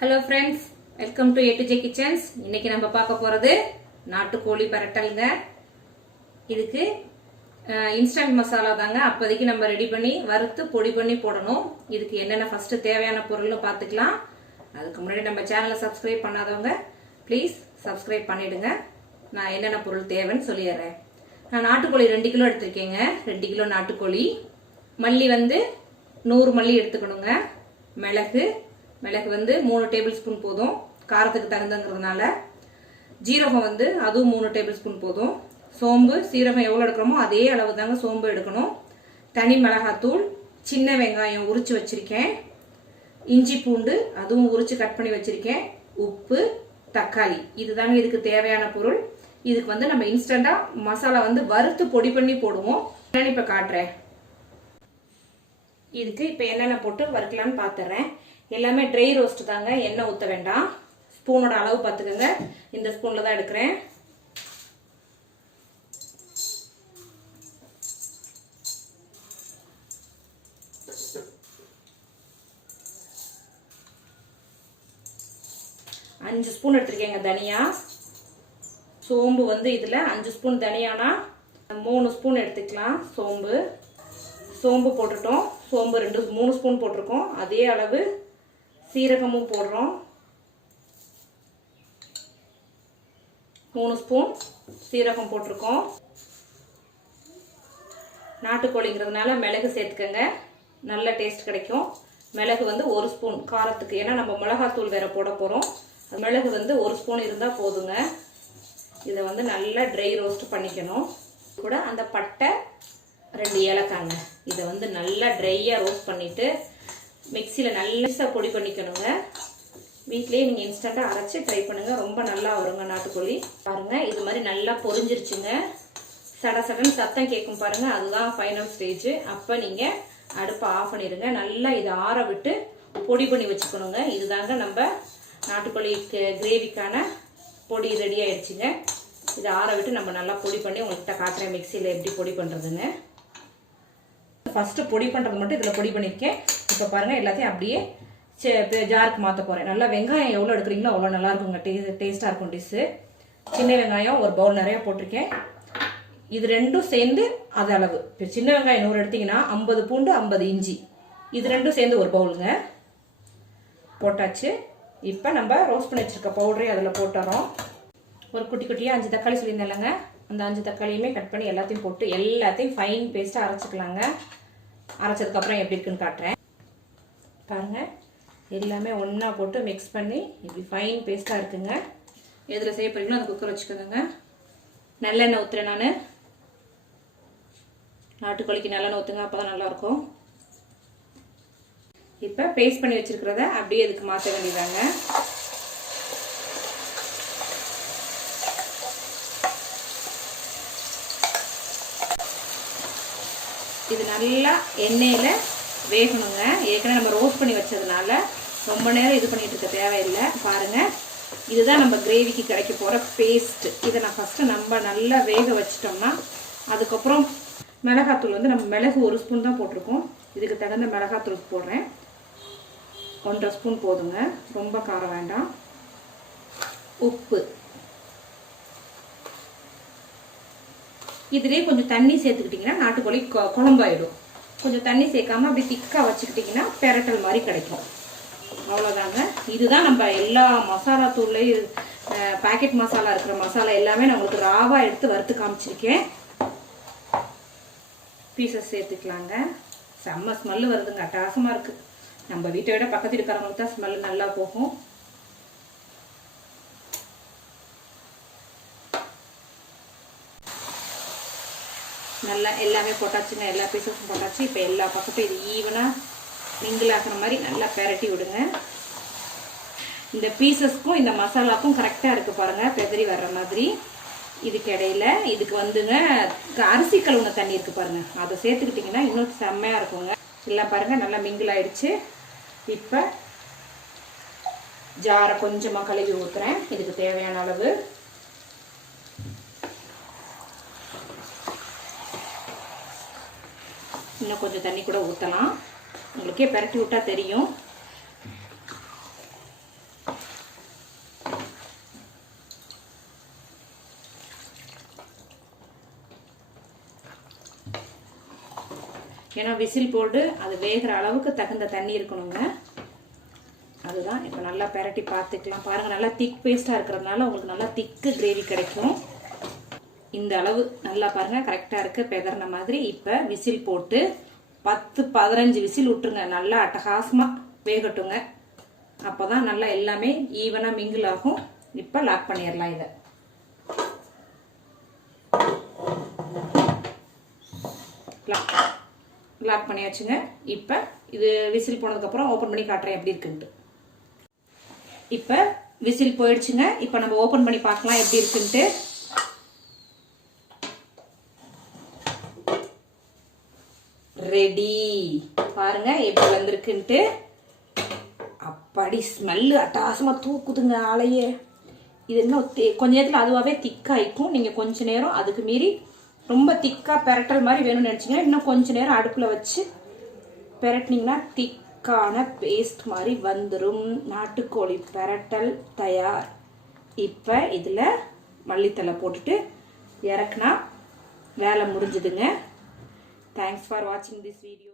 Hello friends, welcome to A to J Kitchens. இன்னைக்கு நம்ம பார்க்க போறது நாட்டுக்கோழி பரட்டல்ங்க. இதுக்கு இன்ஸ்டன்ட் மசாலா தாங்க. அப்போதைக்கு நம்ம ரெடி பண்ணி வறுத்து பொடி பண்ணி போடணும். இதுக்கு என்னென்ன ஃபர்ஸ்ட் தேவையான பொருள்னு பார்த்துக்கலாம். அதுக்கு முன்னாடி நம்ம சேனலை சப்ஸ்கிரைப் பண்ணாதவங்க ப்ளீஸ் சப்ஸ்கிரைப் பண்ணிடுங்க. நான் என்னென்ன பொருள் தேவைன்னு சொல்லிடுறேன். நான் நாட்டுக்கோழி 2 கிலோ எடுத்திருக்கேங்க. 2 கிலோ நாட்டுக்கோழி. மல்லி வந்து 100 மல்லி எடுத்துக்கணுங்க. மிளகு வந்து 3 டேபிள் ஸ்பூன் போதும், காரத்துக்கு தகுந்தங்கிறதுனால. ஜீரகம் வந்து அதுவும் 3 டேபிள் ஸ்பூன் போதும். சோம்பு சீரகம் எவ்வளோ எடுக்கிறோமோ அதே அளவு தாங்க சோம்பு எடுக்கணும். தனி மிளகாத்தூள், சின்ன வெங்காயம் உரிச்சு வச்சிருக்கேன், இஞ்சி பூண்டு அதுவும் உரிச்சு கட் பண்ணி வச்சிருக்கேன், உப்பு, தக்காளி. இதுதாங்க இதுக்கு தேவையான பொருள். இதுக்கு வந்து நம்ம இன்ஸ்டண்டா மசாலா வந்து வறுத்து பொடி பண்ணி போடுவோம். இப்போ காட்டுறேன். இதுக்கு இப்போ என்னென்ன போட்டு வறுக்கலான்னு பார்த்துறேன். எல்லாமே ட்ரை ரோஸ்ட் தாங்க, எண்ணெய் ஊற்ற வேண்டாம். ஸ்பூனோட அளவு பார்த்துக்கோங்க. இந்த ஸ்பூனில் தான் எடுக்கிறேன். அஞ்சு ஸ்பூன் எடுத்துருக்கேங்க தனியா. சோம்பு வந்து இதில் 5 ஸ்பூன் தனியானா 3 ஸ்பூன் எடுத்துக்கலாம். சோம்பு போட்டுட்டோம். சோம்பு 3 ஸ்பூன் போட்டிருக்கோம். அதே அளவு சீரகமும் போடுறோம். 3 ஸ்பூன் சீரகம் போட்டிருக்கோம். நாட்டுக்கோழிங்கிறதுனால மிளகு சேர்த்துக்கங்க, நல்ல டேஸ்ட் கிடைக்கும். மிளகு வந்து 1 ஸ்பூன் காரத்துக்கு, ஏன்னா நம்ம மிளகாத்தூள் வேற போட போகிறோம். மிளகு வந்து 1 ஸ்பூன் இருந்தால் போதுங்க. இதை வந்து நல்லா ட்ரை ரோஸ்ட் பண்ணிக்கணும். கூட அந்த பட்டை 2 ஏலக்காங்க. இதை வந்து நல்லா ட்ரையாக ரோஸ்ட் பண்ணிவிட்டு மிக்சியில் நல்லா பொடி பண்ணிக்கணுங்க. வீட்லேயே நீங்கள் இன்ஸ்டண்ட்டாக அரைச்சி ட்ரை பண்ணுங்கள், ரொம்ப நல்லா வருங்க நாட்டுக்கோழி. பாருங்கள், இது மாதிரி நல்லா பொரிஞ்சிருச்சுங்க. சடன்னு சத்தம் கேட்கும் பாருங்கள், அதுதான் ஃபைனல் ஸ்டேஜ். அப்போ நீங்கள் அடுப்பை ஆஃப் பண்ணிடுங்க. நல்லா இதை ஆற விட்டு பொடி பண்ணி வச்சுக்கணுங்க. இதுதாங்க நம்ம நாட்டுக்கோழி கிரேவிக்கான பொடி ரெடி ஆயிடுச்சுங்க. இதை ஆற விட்டு நம்ம நல்லா பொடி பண்ணி உங்கள்கிட்ட காட்டுறேன் மிக்சியில் எப்படி பொடி பண்ணுறதுன்னு. ஃபஸ்ட்டு பொடி பண்ணுறது மட்டும் இதில் பொடி பண்ணியிருக்கேன். இப்போ பாருங்கள், எல்லாத்தையும் அப்படியே ஜாருக்கு மாற்ற போகிறேன். நல்லா வெங்காயம் எவ்வளோ எடுக்கிறீங்களோ அவ்வளோ நல்லா இருக்குங்க, டேஸ்ட்டாக இருக்கும் டிஷ்ஷு. சின்ன வெங்காயம் ஒரு பவுல் நிறையா போட்டிருக்கேன். இது ரெண்டும் சேர்ந்து அது அளவு. இப்போ சின்ன வெங்காயம் 100 எடுத்திங்கன்னா 50 பூண்டு 50 இஞ்சி, இது ரெண்டும் சேர்ந்து ஒரு பவுலுங்க போட்டாச்சு. இப்போ நம்ம ரோஸ்ட் பண்ணி வச்சுருக்க பவுடரையும் அதில் போட்டுறோம். ஒரு குட்டியாக 5 தக்காளி சொல்லியிருந்தேன்லங்க, அந்த 5 தக்காளியுமே கட் பண்ணி எல்லாத்தையும் போட்டு எல்லாத்தையும் ஃபைன் பேஸ்ட்டாக அரைச்சிக்கலாங்க. அரைச்சதுக்கப்புறம் எப்படி இருக்குன்னு காட்டுறேன். பாருங்கள், எல்லாமே ஒன்றா போட்டு மிக்ஸ் பண்ணி இப்படி ஃபைன் பேஸ்ட்டாக இருக்குங்க. எதில் செய்ய போறீங்களோ அந்த குக்கர் வச்சுக்கோங்க. நல்லெண்ணெய் ஊற்றுறேன் நான். நாட்டுக்கோழிக்கு நல்லெண்ணெய் ஊற்றுங்க, அப்போ தான் நல்லாயிருக்கும். இப்போ பேஸ்ட் பண்ணி வச்சுருக்கிறத அப்படியே இதுக்கு மாற்ற வேண்டியதாங்க. இது நல்லா எண்ணெயில் வேகணுங்க. ஏற்கனவே நம்ம ரோஸ்ட் பண்ணி வச்சதுனால ரொம்ப நேரம் இது பண்ணிட்டு இருக்க தேவையில்லை. பாருங்கள், இதுதான் நம்ம கிரேவிக்கு கிடைக்க போகிற பேஸ்ட்டு. இதை நான் ஃபஸ்ட்டு நம்ம நல்லா வேக வச்சிட்டோம்னா அதுக்கப்புறம் மிளகாத்தூள் வந்து நம்ம மிளகு 1 ஸ்பூன் தான் போட்டிருக்கோம். இதுக்கு தகுந்த மிளகாத்தூள் போடுறேன். 1.5 ஸ்பூன் போதுங்க, ரொம்ப காரம் வேண்டாம். உப்பு, இதுலேயே கொஞ்சம் தண்ணி சேர்த்துக்கிட்டிங்கன்னா நாட்டுக்கோழி குழம்பாயிடும். கொஞ்சம் தண்ணி சேர்க்காம அப்படி திக்காக வச்சுக்கிட்டிங்கன்னா பிரட்டல் மாதிரி கிடைக்கும். அவ்வளோதாங்க. இதுதான் நம்ம எல்லா மசாலா தூள்லையும் பேக்கெட் மசாலா இருக்கிற மசாலா எல்லாமே நான் உங்களுக்கு ராவாக எடுத்து வறுத்து காமிச்சிருக்கேன். பீசஸ் சேர்த்துக்கலாங்க. செம்ம ஸ்மெல்லு வருதுங்க, அட்டகாசமாக இருக்குது. நம்ம வீட்டை விட பக்கத்து இருக்கிறவங்களுக்கு தான் ஸ்மெல் நல்லா போகும். நல்லா எல்லாமே போட்டாச்சுங்க, எல்லா பீசஸும் போட்டாச்சு. இப்போ எல்லா பக்கத்தும் இது ஈவனாக மிங்கிள் ஆகிற மாதிரி நல்லா பெரட்டி விடுங்க. இந்த பீசஸ்க்கும் இந்த மசாலாக்கும் கரெக்டாக இருக்குது பாருங்கள், பெதறி வர்ற மாதிரி. இதுக்கு இடையில இதுக்கு வந்துங்க அரிசி கழுவுன தண்ணி இருக்குது பாருங்கள், அதை சேர்த்துக்கிட்டிங்கன்னா இன்னும் செம்மையாக இருக்குங்க. எல்லாம் பாருங்கள் நல்லா மிங்கிள் ஆயிடுச்சு. இப்போ ஜாரை கொஞ்சமாக கழுவி ஊற்றுறேன். இதுக்கு தேவையான அளவு. இன்னும் கொஞ்சம் தண்ணி கூட ஊற்றலாம். உங்களுக்கே பெரட்டி விட்டால் தெரியும். ஏன்னா விசில் போட்டு அது வேகிற அளவுக்கு தகுந்த தண்ணி இருக்கணுங்க. அதுதான் இப்போ நல்லா பெரட்டி பார்த்துக்கலாம். பாருங்கள், நல்லா திக் பேஸ்ட்டாக இருக்கிறதுனால உங்களுக்கு நல்லா திக்கு கிரேவி கிடைக்கும். இந்த அளவு நல்லா பாருங்கள் கரெக்டாக இருக்குது பெதறின மாதிரி. இப்போ விசில் போட்டு 10-15 விசில் விட்டுருங்க. நல்லா அட்டகாசமாக வேகட்டுங்க. அப்போ தான் நல்லா எல்லாமே ஈவனாக மிங்கிள் ஆகும். இப்போ லாக் பண்ணிடலாம். இதை லாக் பண்ணியாச்சுங்க. இப்போ இது விசில் போனதுக்கப்புறம் ஓப்பன் பண்ணி காட்டுறேன் எப்படி இருக்குன்ட்டு. இப்போ விசில் போயிடுச்சுங்க. இப்போ நம்ம ஓப்பன் பண்ணி பார்க்கலாம் எப்படி இருக்குன்ட்டு. ரெடி பாருங்க எப்படி வந்திருக்குன்ட்டு. அப்படி ஸ்மெல்லு அட்டகாசமாக தூக்குதுங்க ஆளையே. இது இன்னும் கொஞ்ச நேரத்தில் அதுவாகவே திக்காயிக்கும். நீங்கள் கொஞ்ச நேரம் அதுக்கு மீறி ரொம்ப திக்காக பெரட்டல் மாதிரி வேணும்னு நினச்சிங்கன்னா இன்னும் கொஞ்ச நேரம் அடுப்பில் வச்சு பெரட்டினீங்கன்னா திக்கான பேஸ்ட் மாதிரி வந்துடும். நாட்டுக்கோழி பெரட்டல் தயார். இப்போ இதில் மல்லித்தலை போட்டுட்டு இறக்குனா வேலை முடிஞ்சுதுங்க. தேங்க்ஸ் ஃபார் வாட்சிங் திஸ் வீடியோ.